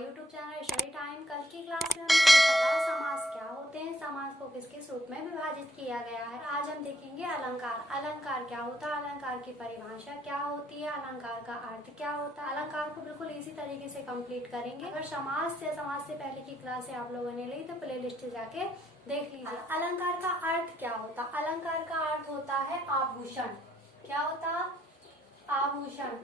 हमारे YouTube channel study time. कल की क्लास में हमने देखा था समास क्या होते हैं, समास को किस किस रूप में विभाजित किया गया है। आज हम देखेंगे अलंकार। अलंकार क्या होता है, अलंकार की परिभाषा क्या होती है, अलंकार का अर्थ क्या होता है। अलंकार को बिल्कुल इसी तरीके से कंप्लीट करेंगे। अगर समास से पहले की क्लास आप लोगों ने ली तो प्ले लिस्ट जाके देख लीजिए। अलंकार का अर्थ क्या होता है, अलंकार का अर्थ होता है आभूषण। क्या होता, आभूषण।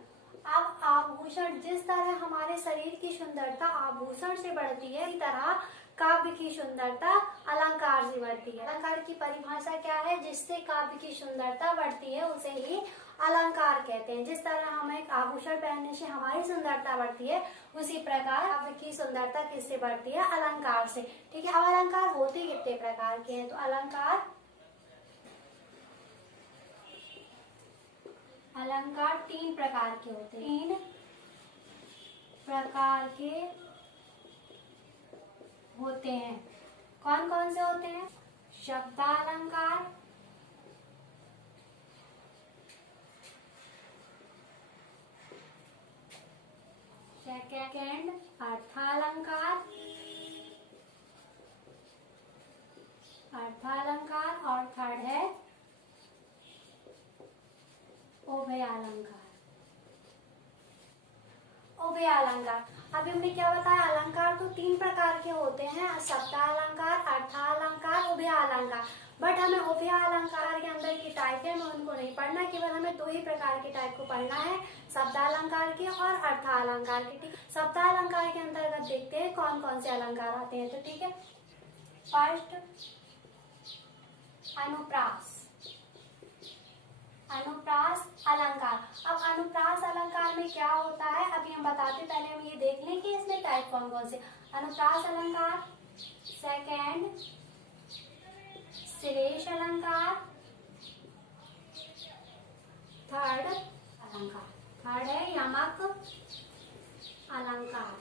अब आभूषण, जिस तरह हमारे शरीर की सुंदरता आभूषण से बढ़ती है, इसी तरह काव्य की सुंदरता अलंकार से बढ़ती है। अलंकार की परिभाषा क्या है, जिससे काव्य की सुंदरता बढ़ती है उसे ही अलंकार कहते हैं। जिस तरह हमें आभूषण पहनने से हमारी सुंदरता बढ़ती है, उसी प्रकार काव्य की सुंदरता किससे बढ़ती है, अलंकार से। ठीक है। अब अलंकार होते कितने प्रकार के हैं, तो अलंकार 3 प्रकार के होते हैं। 3 प्रकार के होते हैं। कौन कौन से होते हैं, शब्दालंकार, सेकंड अर्थालंकार, और थर्ड है उभयालंकार। उभयालंकार। अभी हमने क्या बताया, अलंकार तो 3 प्रकार के होते हैं, शब्दालंकार, अर्थालंकार, उभयालंकार। बट हमें उभयालंकार के अंदर की टाइप है, हमें उनको नहीं पढ़ना, केवल हमें 2 ही प्रकार के टाइप को पढ़ना है, शब्दालंकार के और अर्थालंकार के। ठीक। शब्दालंकार के अंतर्गत देखते हैं कौन कौन से अलंकार आते हैं। तो ठीक है, फर्स्ट अनुप्रास। अनुप्रास अलंकार। अब अनुप्रास अलंकार में क्या होता है, अभी हम बताते, पहले हम ये देख लें कि इसमें टाइप कौन कौन से। अनुप्रास अलंकार, सेकंड श्लेष अलंकार, थर्ड अलंकार, थर्ड है यमक अलंकार।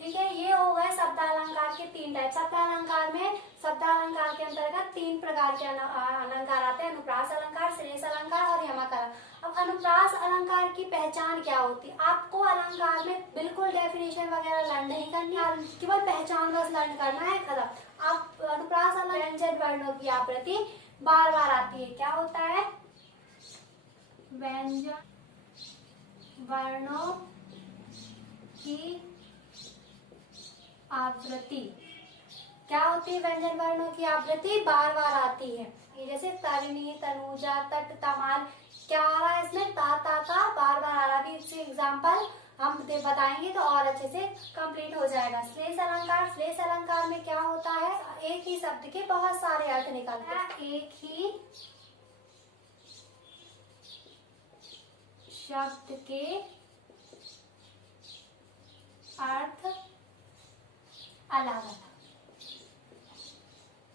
ठीक है, ये हो गए शब्दालंकार के 3 टाइप। शब्दालंकार में, शब्दालंकार के अंतर्गत 3 प्रकार के अलंकार आते हैं, अनुप्रास अलंकार, श्लेष अलंकार और यमक अलंकार। अब अनुप्रास अलंकार की पहचान क्या होती है, आपको अलंकार में बिल्कुल डेफिनेशन वगैरह लर्न नहीं करनी है, केवल पहचान बस लर्न करना है, खत्म। आप अनुप्रास अलंकार व्यंजन वर्णों की आवृत्ति बार बार आती है। क्या होता है, व्यंजन वर्णों की आवृत्ति क्या होती है, व्यंजन वर्णों की आवृत्ति बार बार आती है। जैसे तरिणी, तनुजा, तट, तमाल, क्या आ रहा है इसमें, ता ता ता बार बार आ रहा है। इससे एग्जाम्पल हम बताएंगे तो और अच्छे से कंप्लीट हो जाएगा। श्लेष अलंकार। श्लेष अलंकार में क्या होता है, एक ही शब्द के बहुत सारे अर्थ निकलते हैं, एक ही शब्द के अर्थ अलग अलग।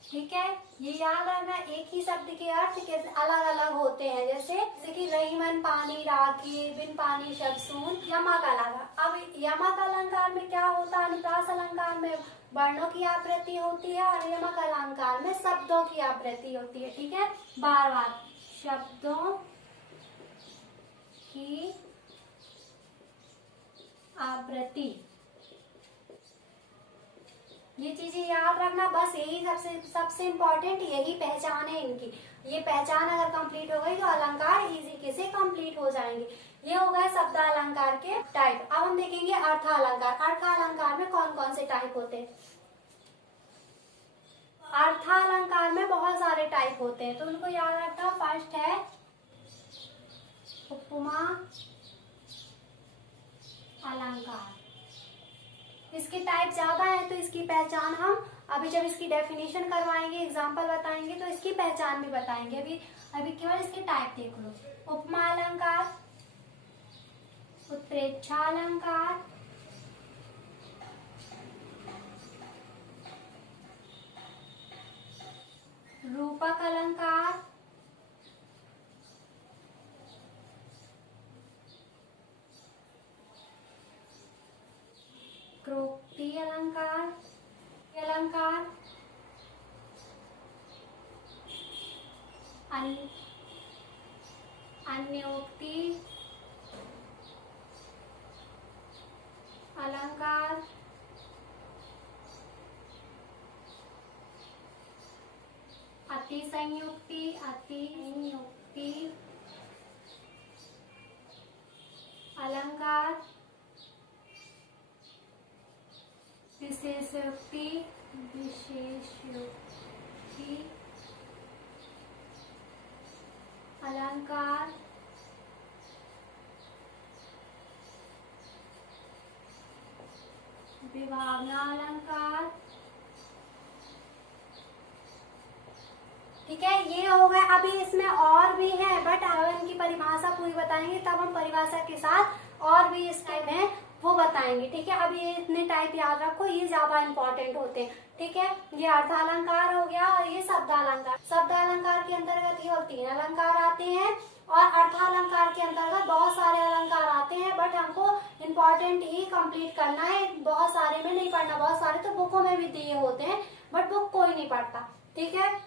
ठीक है, ये याद रखना, एक ही शब्द के अर्थ कैसे अलग अलग होते हैं। जैसे कि रहीमन पानी राखी, बिन पानी शब्द सून, यमक अलंकार। अब यमक अलंकार में क्या होता है, अनुप्रास अलंकार में वर्णों की आवृत्ति होती है और यमक अलंकार में शब्दों की आवृत्ति होती है। ठीक है, बार बार शब्दों की आवृत्ति, ये चीजें याद रखना, बस यही सबसे इम्पोर्टेंट यही पहचान है इनकी। ये पहचान अगर कंप्लीट हो गई तो अलंकार इजी से कंप्लीट हो जाएंगे। ये हो गए शब्द अलंकार के टाइप। अब हम देखेंगे अर्थालंकार। अर्थालंकार में कौन कौन से टाइप होते हैं। अर्थालंकार में बहुत सारे टाइप होते हैं, तो उनको याद रखना। फर्स्ट है उपमा अलंकार। इसके टाइप ज्यादा है तो इसकी पहचान हम अभी जब इसकी डेफिनेशन करवाएंगे, एग्जाम्पल बताएंगे तो इसकी पहचान भी बताएंगे। अभी केवल इसके टाइप देख लो। उपमा अलंकार, उत्प्रेक्षा अलंकार, रूपक अलंकार, क्रोक्ति अलंकार, अन्योक्ति अतिसंयुक्ति, अतिसंयुक्ति अलंकार, विशेषोक्ति, विशेषोक्ति अलंकार, विभावना अलंकार। ठीक है, ये हो गए। अभी इसमें और भी है, बट अगर इनकी परिभाषा पूरी बताएंगे तब हम परिभाषा के साथ और भी इस टाइप है वो बताएंगे। ठीक है, अभी ये इतने टाइप याद रखो, ये ज्यादा इंपॉर्टेंट होते हैं। ठीक है, ये अर्थालंकार हो गया और ये शब्दालंकार। शब्दालंकार के अंतर्गत केवल 3 अलंकार आते हैं और अर्थालंकार के अंतर्गत बहुत सारे अलंकार आते हैं, बट हमको इम्पोर्टेंट ही कंप्लीट करना है, बहुत सारे में नहीं पढ़ना। बहुत सारे तो बुकों में भी दिए होते हैं, बट बुक कोई नहीं पढ़ता। ठीक है,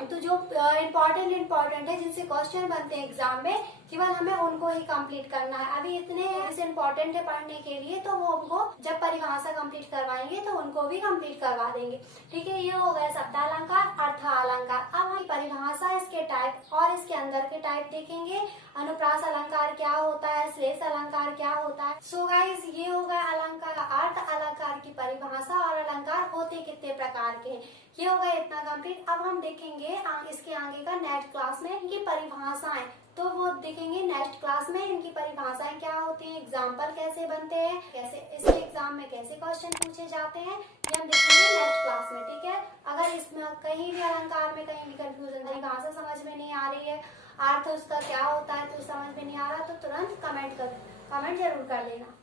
तो जो इम्पोर्टेंट है, जिनसे क्वेश्चन बनते हैं एग्जाम में, केवल हमें उनको ही कंप्लीट करना है। अभी इतने इम्पोर्टेंट है पढ़ने के लिए, तो वो हमको जब परिभाषा कंप्लीट करवाएंगे तो उनको भी कंप्लीट करवा देंगे। ठीक है, ये हो गया शब्दालंकार, अर्थालंकार। अब हम परिभाषा, इसके टाइप और इसके अंदर के टाइप देखेंगे। अनुप्रास अलंकार क्या होता है, श्लेष अलंकार क्या होता है। सो गाइस, ये हो गया अलंकार अर्थ, अलंकार की परिभाषा और अलंकार होते कितने प्रकार के हैं। ये हो गया इतना कंप्लीट। अब हम देखेंगे इसके आगे का नेक्स्ट क्लास में इनकी परिभाषाएं, तो वो देखेंगे नेक्स्ट क्लास में इनकी परिभाषाएं क्या होती हैं, एग्जाम्पल कैसे बनते हैं, कैसे इसके एग्जाम में कैसे क्वेश्चन पूछे जाते हैं, ये हम देखेंगे नेक्स्ट क्लास में। ठीक है, अगर इसमें कहीं भी अलंकार में कहीं भी कंफ्यूजन, परिभाषा समझ में नहीं आ रही है, अर्थ उसका क्या होता है तो समझ में नहीं आ रहा, तो तुरंत कमेंट जरूर कर देना।